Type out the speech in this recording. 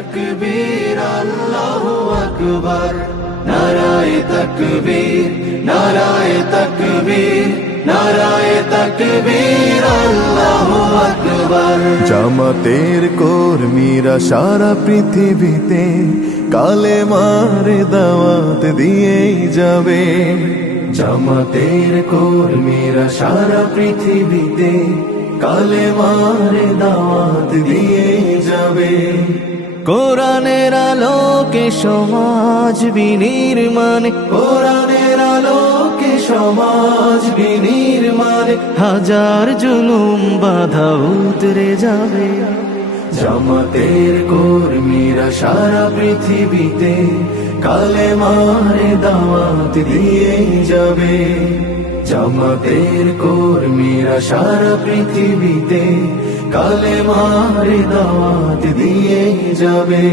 তাকবীর আল্লাহু আকবার, নারায়ে তাকবীর, নারায়ে তাকবীর, নারায়ে তাকবীর আল্লাহু আকবার। জামাতের কর্মীরা সারা পৃথিবীতে কালেমার দাওয়াত দিয়েই যাবে। জামাতের কর্মীরা সারা পৃথিবীতে কালেমার দাওয়াত দিয়ে যাবে। কোরআনের আলোকে সমাজ বিনির্মাণ, কোরআনের আলোকে সমাজ বিনির্মাণ, হাজার জুলুম বাধা উতরে যাবে। জামাতের কর্মীরা সারা পৃথিবীতে কালেমার দাওয়াত দিয়ে যাবে। জামাতের কর্মীরা সারা পৃথিবীতে কালেমার দাওয়াত দিয়ে যাবে।